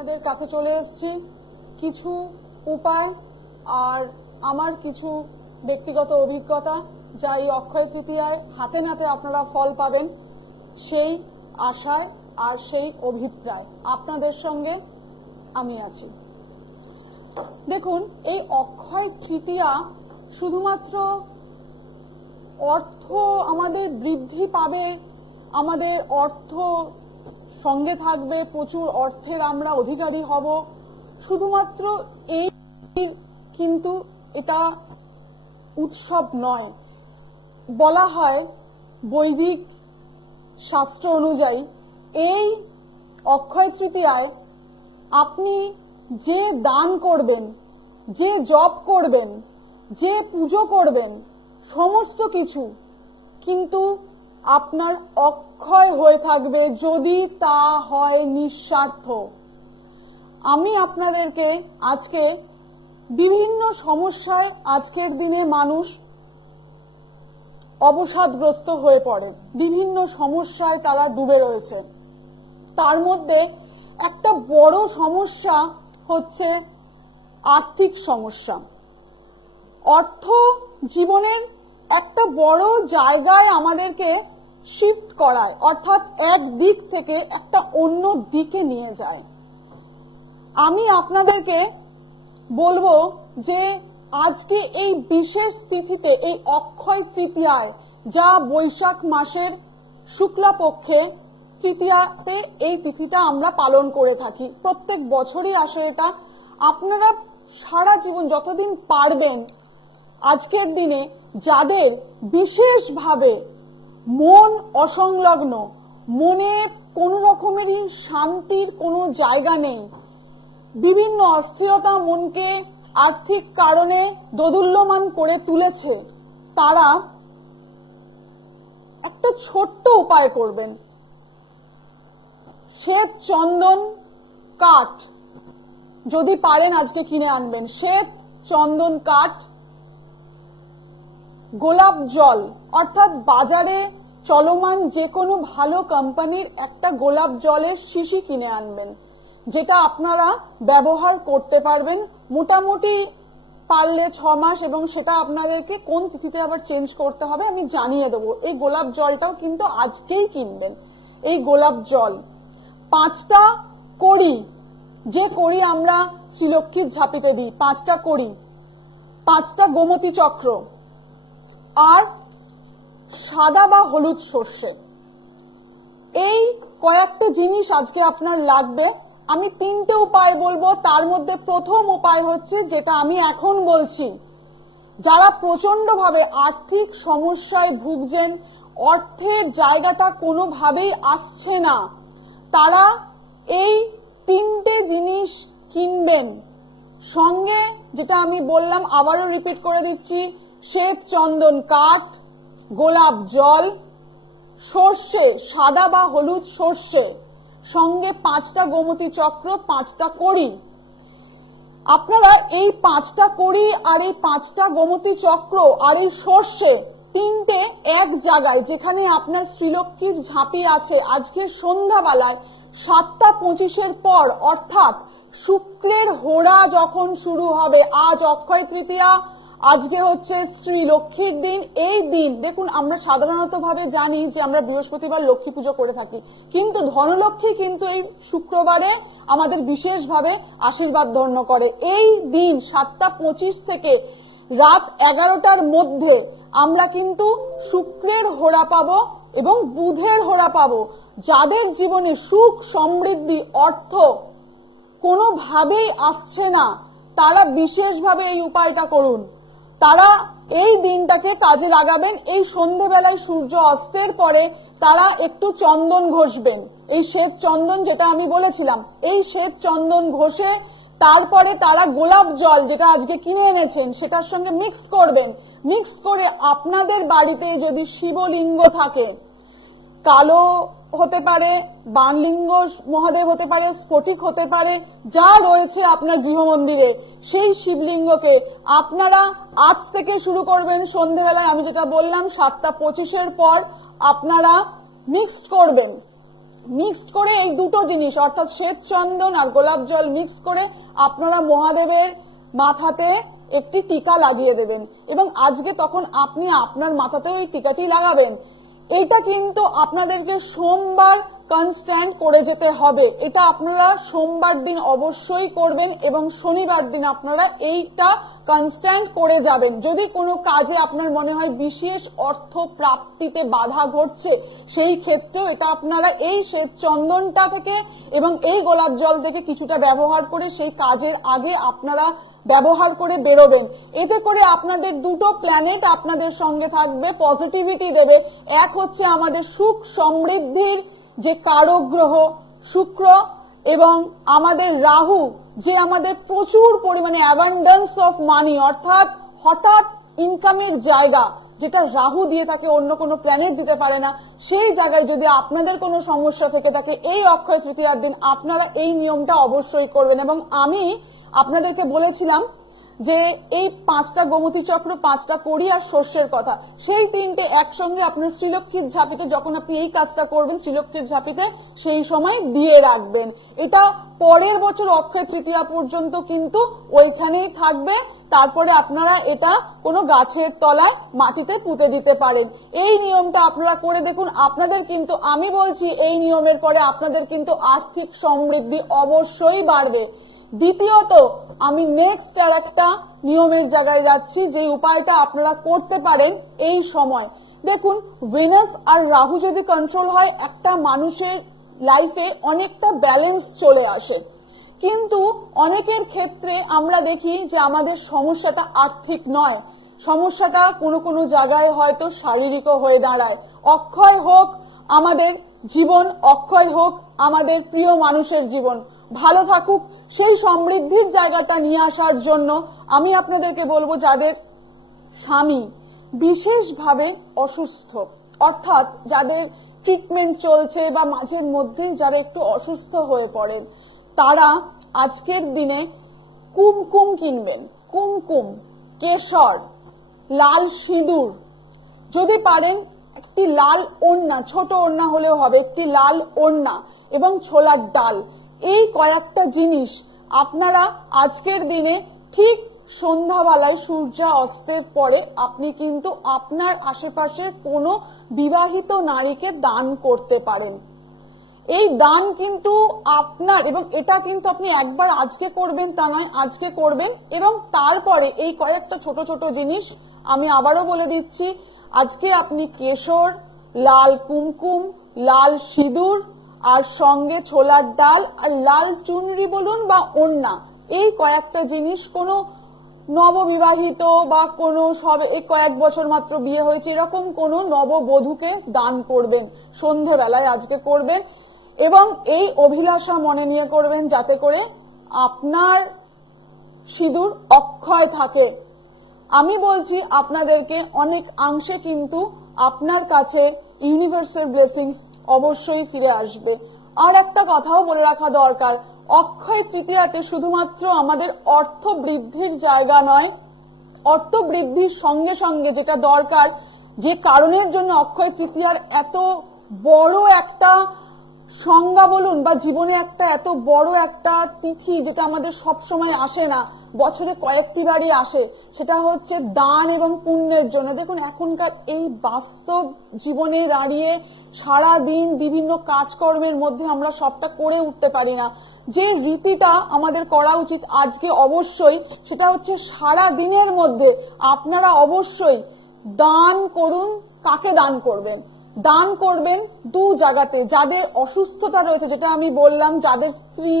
আপনাদের কাছে চলে এসেছি কিছু উপায় আর আমার কিছু ব্যক্তিগত অভিজ্ঞতা যা এই অক্ষয় তৃতীয়ায় হাতে নাতে আপনারা ফল পাবেন সেই আশায় আর সেই অভিপ্রায় আপনাদের সঙ্গে আমি আছি। দেখুন, এই অক্ষয় তৃতীয়া শুধুমাত্র অর্থ আমাদের বৃদ্ধি পাবে, আমাদের অর্থ সঙ্গে থাকবে, প্রচুর অর্থের আমরা অধিকারী হব, শুধুমাত্র এই কিন্তু এটা উৎসব নয়। বলা হয় বৈদিক শাস্ত্র অনুযায়ী এই অক্ষয় তৃতীয়ায় আপনি যে দান করবেন, যে জপ করবেন, যে পুজো করবেন, সমস্ত কিছু কিন্তু আপনার অক্ষয় হয়ে থাকবে যদি তা হয় নিঃস্বার্থ। আমি আপনাদেরকে আজকে বিভিন্ন সমস্যায় আজকের দিনে মানুষ অবসাদগ্রস্ত হয়ে পড়ে, বিভিন্ন সমস্যায় তারা ডুবে রয়েছে। তার মধ্যে একটা বড় সমস্যা হচ্ছে আর্থিক সমস্যা। অর্থ জীবনের একটা বড় জায়গায় আমাদেরকে শিফট করায়, অর্থাৎ এক দিক থেকে একটা অন্য দিকে নিয়ে যায়। আমি আপনাদেরকে বলবো যে আজকে এই বিশেষ তিথিতে, এই অক্ষয় তৃতীয়ায়, যা বৈশাখ মাসের শুক্লা পক্ষে তৃতীয়াতে এই তিথিটা আমরা পালন করে থাকি, প্রত্যেক বছরই আসে এটা। আপনারা সারা জীবন যতদিন পারবেন আজকের দিনে যাদের বিশেষভাবে মন অসংলগ্ন, মনে কোনো রকমেরই শান্তির কোনো জায়গা নেই, বিভিন্ন অস্থিরতা মনকে আর্থিক কারণে দোদুল্যমান করে তুলেছে, তারা একটা ছোট্ট উপায় করবেন। শ্বেত চন্দন কাঠ যদি পারেন আজকে কিনে আনবেন, শ্বেত চন্দন কাঠ, গোলাপ জল, অর্থাৎ বাজারে চলমান যে কোনো ভালো কোম্পানির একটা গোলাপ জলের শিশি কিনে আনবেন, যেটা আপনারা ব্যবহার করতে পারবেন মোটামুটি পারলে 6 মাস, এবং সেটা আপনাদেরকে কোন তিথিতে আবার চেঞ্জ করতে হবে আমি জানিয়ে দেবো। এই গোলাপ জলটাও কিন্তু আজকেই কিনবেন। এই গোলাপ জল, 5টা কড়ি, যে কড়ি আমরা শ্রীলক্ষ্মীর ঝাঁপিতে দিই, 5টা কড়ি, 5টা গোমতী চক্র, আর সাদা বা হলুদ সর্ষে, এই কয়েকটা জিনিস আজকে আপনার লাগবে। আমি 3টে উপায় বলবো, তার মধ্যে প্রথম উপায় হচ্ছে যেটা আমি এখন বলছি। যারা প্রচন্ডভাবে আর্থিক সমস্যায় ভুগছেন, অর্থের জায়গাটা কোনোভাবেই আসছে না, তারা এই 3টে জিনিস কিনবেন। সঙ্গে যেটা আমি বললাম আবারও রিপিট করে দিচ্ছি, শ্বেত চন্দন কাঠ, গোলাপ জল, সর্ষে, সাদা বা হলুদ সর্ষে, সঙ্গে 5টা গোমতী চক্র, 5টা কড়ি। আপনারা এই 5টা কড়ি আর এই 5টা গোমতী চক্র আর এই সর্ষে 3টে এক জায়গায়, যেখানে আপনার শ্রীলক্ষ্মীর ঝাঁপি আছে, আজকে সন্ধ্যাবেলায় 7:25 পর, অর্থাৎ শুক্রের হোরা যখন শুরু হবে, আজ অক্ষয় তৃতীয়া, আজকে হচ্ছে শ্রীলক্ষ্মীর দিন। এই দিন দেখুন, আমরা সাধারণত ভাবে জানি যে আমরা বৃহস্পতিবার লক্ষ্মী পুজো করে থাকি, কিন্তু ধনলক্ষ্মী কিন্তু এই শুক্রবারে আমাদের বিশেষভাবে আশীর্বাদ ধন্য করে। এই দিন 7:25 থেকে রাত 11টার মধ্যে আমরা কিন্তু শুক্রের হোরা পাবো এবং বুধের হোরা পাবো। যাদের জীবনে সুখ, সমৃদ্ধি, অর্থ কোনোভাবেই আসছে না, তারা বিশেষভাবে এই উপায়টা করুন। তারা এই দিনটাকে কাজে লাগাবেন। এই সন্ধেবেলায় সূর্য অস্তের পরে তারা একটু চন্দন ঘষবেন, এই শ্বেত চন্দন যেটা আমি বলেছিলাম, এই শ্বেত চন্দন ঘষে তারপরে তারা গোলাপ জল যেটা আজকে কিনে এনেছেন সেটার সঙ্গে মিক্স করবেন। মিক্স করে আপনাদের বাড়িতে যদি শিবলিঙ্গ থাকে, কালো হতে পারে, বাণলিঙ্গ মহাদেব হতে পারে, স্ফটিক হতে পারে, যা রয়েছে আপনার গৃহমন্দিরে, সেই শিবলিঙ্গকে আপনারা আজ থেকে শুরু করবেন। সন্ধ্যেবেলায় আমি যেটা বললাম 7:25 পর আপনারা মিক্সড করবেন। মিক্সড করে এই দুটো জিনিস অর্থাৎ শ্বেত চন্দন আর গোলাপ জল মিক্স করে আপনারা মহাদেবের মাথাতে একটি টিকা লাগিয়ে দেবেন এবং আজকে তখন আপনি আপনার মাথাতেও এই টিকাটি লাগাবেন। এটা কিন্তু আপনাদেরকে সোমবার কনস্ট্যান্ট করে যেতে হবে। এটা আপনারা সোমবার দিন অবশ্যই করবেন এবং শনিবার দিন আপনারা এইটা কনস্ট্যান্ট করে যাবেন। যদি কোনো কাজে আপনার মনে হয় বিশেষ অর্থ প্রাপ্তিতে বাধা ঘটছে, সেই ক্ষেত্রেও এটা আপনারা এই শ্বেত চন্দনটা থেকে এবং এই গোলাপ জল থেকে কিছুটা ব্যবহার করে সেই কাজের আগে আপনারা ব্যবহার করে বেরোবেন। এতে করে আপনাদের দুটো প্ল্যানেট আপনাদের সঙ্গে থাকবে, পজিটিভিটি দেবে। এক হচ্ছে আমাদের সুখ সমৃদ্ধির যে কারক গ্রহ শুক্র এবং আমাদের রাহু, যে আমাদের প্রচুর পরিমাণে অ্যাবান্ডেন্স অফ মানি অর্থাৎ হঠাৎ ইনকামের জায়গা, যেটা রাহু দিয়ে থাকে, অন্য কোনো প্ল্যানেট দিতে পারে না। সেই জায়গায় যদি আপনাদের কোনো সমস্যা থেকে থাকে, এই অক্ষয় তৃতীয়ার দিন আপনারা এই নিয়মটা অবশ্যই করবেন। এবং আমি আপনাদেরকে বলেছিলাম যে এই 5টা গোমতী চক্র, 5টা কড়ি আর শস্যের কথা, সেই 3টে একসঙ্গে আপনার শ্রীলক্ষ্মীর ঝাঁপিতে, যখন আপনি এই কাজটা করবেন শ্রীলক্ষ্মীর ঝাঁপিতে, সেই সময় দিয়ে রাখবেন। এটা পরের বছর অক্ষয় তৃতীয়া পর্যন্ত কিন্তু ওইখানেই থাকবে। তারপরে আপনারা এটা কোনো গাছের তলায় মাটিতে পুঁতে দিতে পারেন। এই নিয়মটা আপনারা করে দেখুন। আপনাদের কিন্তু, আমি বলছি, এই নিয়মের পরে আপনাদের কিন্তু আর্থিক সমৃদ্ধি অবশ্যই বাড়বে। দ্বিতীয়ত, আমি নেক্সট আর একটা নিয়মের জায়গায় যাচ্ছি, যে উপায়টা আপনারা করতে পারেন এই সময়। দেখুন, ভেনাস আর রাহু যদি কন্ট্রোল হয়, একটা মানুষের লাইফে অনেকটা ব্যালেন্স চলে আসে। কিন্তু অনেকের ক্ষেত্রে আমরা দেখি যে আমাদের সমস্যাটা আর্থিক নয়, সমস্যাটা কোনো কোনো জায়গায় হয়তো শারীরিকও হয়ে দাঁড়ায়। অক্ষয় হোক আমাদের জীবন, অক্ষয় হোক আমাদের প্রিয় মানুষের জীবন, ভালো থাকুক। সেই সমৃদ্ধির জায়গাটা নিয়ে আসার জন্য আমি আপনাদেরকে বলবো, যাদের স্বামী বিশেষভাবে অসুস্থ, অর্থাৎ যাদের ট্রিটমেন্ট চলছে বা মাঝে মধ্যে যারা একটু অসুস্থ হয়ে পড়েন, তারা আজকের দিনে কুমকুম কিনবেন। কুমকুম, কেশর, লাল সিঁদুর, যদি পারেন একটি লাল ওড়না, ছোট ওড়না হলেও হবে, একটি লাল ওড়না এবং ছোলার ডাল, এই কয়েকটা জিনিস আপনারা আজকের দিনে ঠিক সন্ধ্যাবেলায় সূর্য অস্তের পরে আপনি কিন্তু আপনার আশেপাশের কোনো বিবাহিত নারীকে দান করতে পারেন। এই দান কিন্তু আপনার, এবং এটা কিন্তু আপনি একবার আজকে করবেন তা নয়, আজকে করবেন এবং তারপরে এই কয়েকটা ছোট ছোট জিনিস আমি আবারও বলে দিচ্ছি। আজকে আপনি কেশর, লাল কুমকুম, লাল সিঁদুর আর সঙ্গে ছোলার ডাল আর লাল চুনরি বলুন বা ওড়না, এই কয়েকটা জিনিস কোনো নববিবাহিত বা কোনো সবে এই কয়েক বছর মাত্র বিয়ে হয়েছে এরকম কোনো নববধূকে দান করবেন, সন্ধ্যাবেলায় আজকে করবেন। এবং এই অভিলাষা মনে নিয়ে করবেন, যাতে করে আপনার সিঁদুর অক্ষয় থাকে। আমি বলছি আপনাদেরকে অনেক অংশে কিন্তু আপনার কাছে ইউনিভার্সাল ব্লেসিংস অবশ্যই ফিরে আসবে। আর একটা কথাও বলে রাখা দরকার, অক্ষয় তৃতীয়াতে শুধুমাত্র আমাদের অর্থ বৃদ্ধির জায়গা নয়, অর্থ বৃদ্ধির সঙ্গে সঙ্গে যেটা দরকার, যে কারণের জন্য অক্ষয় তৃতীয়ার এত বড় একটা সংজ্ঞা বলুন বা জীবনে একটা এত বড় একটা তিথি, যেটা আমাদের সব সময় আসে না, বছরে কয়েকটি বারই আসে, সেটা হচ্ছে দান এবং পুণ্যের জন্য। দেখুন, এখনকার এই বাস্তব জীবনে দাঁড়িয়ে সারা দিন বিভিন্ন কাজকর্মের মধ্যে আমরা সবটা করে উঠতে পারি না। যে রীতিটা আমাদের করা উচিত আজকে অবশ্যই, সেটা হচ্ছে সারা দিনের মধ্যে আপনারা অবশ্যই দান করুন। কাকে দান করবেন? দান করবেন দু জায়গাতে। যাদের অসুস্থতা রয়েছে, যেটা আমি বললাম, যাদের স্ত্রী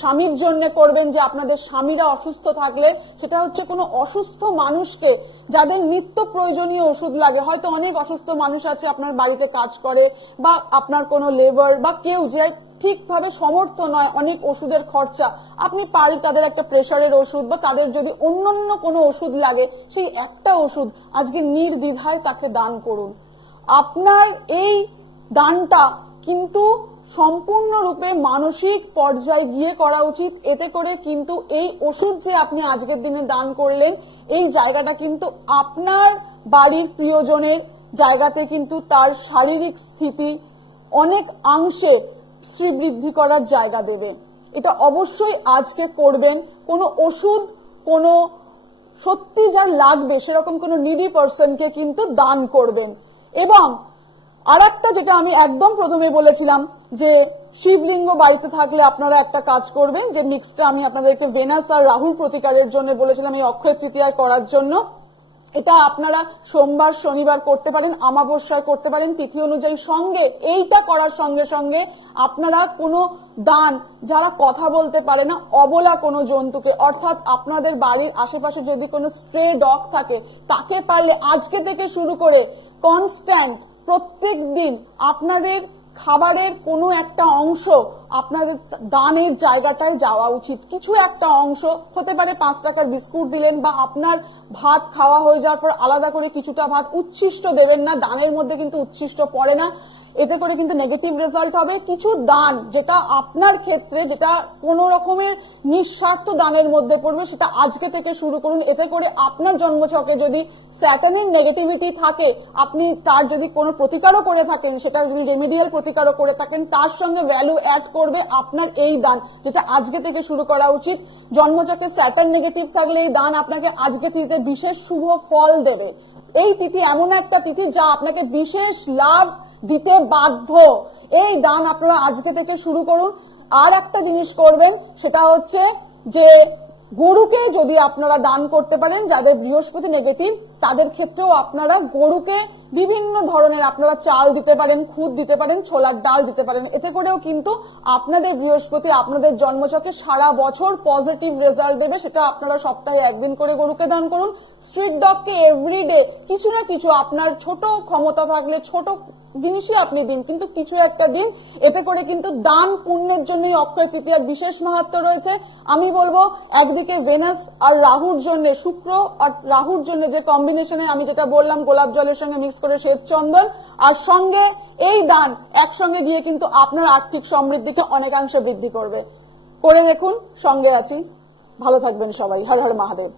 স্বামীর জন্য করবেন, যে আপনাদের স্বামীরা অসুস্থ থাকলে সেটা হচ্ছে কোনো অসুস্থ মানুষকে, যাদের নিত্য প্রয়োজনীয় ওষুধ লাগে। হয়তো অনেক অসুস্থ মানুষ আছে আপনার বাড়িতে কাজ করে, বা আপনার কোনো লেবার বা কেউ যে ঠিকভাবে সমর্থ নয় অনেক ওষুধের খরচা, আপনি পারলে তাদের একটা প্রেশারের ওষুধ বা তাদের যদি অন্যান্য কোনো ওষুধ লাগে, সেই একটা ওষুধ আজকে নির্দ্বিধায় তাকে দান করুন। আপনার এই দানটা কিন্তু সম্পূর্ণরূপে মানসিক পর্যায়ে গিয়ে করা উচিত। এতে করে কিন্তু এই ওষুধ যে আপনি আজকের দিনে দান করলেন, এই জায়গাটা কিন্তু আপনার বাড়ির প্রিয়জনের জায়গাতে কিন্তু তার শারীরিক স্থিতি অনেক অংশে শ্রীবৃদ্ধি করার জায়গা দেবে। এটা অবশ্যই আজকে করবেন। কোনো ওষুধ, কোনো সত্যি যার লাগবে সেরকম কোনো নিডি পার্সনকে কিন্তু দান করবেন। এবং আরেকটা যেটা আমি একদম প্রথমে বলেছিলাম যে শিবলিঙ্গ বাড়িতে থাকলে আপনারা একটা কাজ করবেন, যে মিক্সটা আমি আপনাদেরকে ভেনাস আর রাহুর প্রতিকারের জন্য বলেছিলাম এই অক্ষয় তৃতীয়ায় করার জন্য। এটা আপনারা সোমবার শনিবার করতে পারেন, অমাবস্যায় করতে পারেন, তিথি অনুযায়ী। সঙ্গে এইটা করার সঙ্গে সঙ্গে আপনারা কোনো দান, যারা কথা বলতে পারে না, অবলা কোনো জন্তুকে, অর্থাৎ আপনাদের বাড়ির আশেপাশে যদি কোনো স্ট্রে ডগ থাকে তাকে পারলে আজকে থেকে শুরু করে কনস্ট্যান্ট প্রত্যেক দিন আপনাদের খাবারের কোনো একটা অংশ আপনাদের দানের জায়গাটায় যাওয়া উচিত। কিছু একটা অংশ হতে পারে, 5 টাকার বিস্কুট দিলেন, বা আপনার ভাত খাওয়া হয়ে যাওয়ার পর আলাদা করে কিছুটা ভাত উচ্ছিষ্ট দেবেন না। দানের মধ্যে কিন্তু উচ্ছিষ্ট পড়ে না, এতে করে কিন্তু নেগেটিভ রেজাল্ট হবে। কিছু দান যেটা আপনার ক্ষেত্রে, যেটা কোন রকমের নিঃস্বার্থ দানের মধ্যে পড়বে, সেটা আজকে থেকে শুরু করুন। এতে করে আপনার জন্মছকে যদি স্যাটার্নিক নেগেটিভিটি থাকে, আপনি তার যদি কোনো প্রতিকারও করে থাকেন, সেটা যদি রেমেডিয়াল প্রতিকারও করে থাকেন, তার সঙ্গে ভ্যালু অ্যাড করবে আপনার এই দান, যেটা আজকে থেকে শুরু করা উচিত। জন্মছকে স্যাটার্ন নেগেটিভ থাকলে এই দান আপনাকে আজকে তিথিতে বিশেষ শুভ ফল দেবে। এই তিথি এমন একটা তিথি যা আপনাকে বিশেষ লাভ দিতে বাধ্য। এই দান আপনারা আজকে থেকে শুরু করুন। আর একটা জিনিস করবেন, সেটা হচ্ছে যে গরুকে যদি আপনারা দান করতে পারেন, যাদের বৃহস্পতি নেগেটিভ তাদের ক্ষেত্রেও আপনারা গরুকে বিভিন্ন ধরনের আপনারা চাল দিতে পারেন, খুদ দিতে পারেন, ছোলার ডাল দিতে পারেন। এতে করেও কিন্তু আপনাদের বৃহস্পতি আপনাদের জন্মছকে সারা বছর পজিটিভ রেজাল্ট দেবে। সেটা আপনারা সপ্তাহে একদিন করে গরুকে দান করুন। স্ট্রিট ডগকে এভরিডে কিছু না কিছু আপনার ছোট ক্ষমতা থাকলে ছোট জিনিসই আপনি দিন, কিন্তু কিছু একটা দিন। এতে করে কিন্তু দান পুণ্যের জন্যই অক্ষয় তৃতীয়ার বিশেষ মাহাত্ম্য রয়েছে। আমি বলবো একদিকে ভেনাস আর রাহুর জন্য, শুক্র আর রাহুর জন্য যে কম্বিনেশনে আমি যেটা বললাম, গোলাপ জলের সঙ্গে মিক্স করে শ্বেত চন্দন আর সঙ্গে এই দান একসঙ্গে দিয়ে কিন্তু আপনার আর্থিক সমৃদ্ধিকে অনেকাংশে বৃদ্ধি করবে। করে দেখুন, সঙ্গে আছি। ভালো থাকবেন সবাই। হর হর মহাদেব।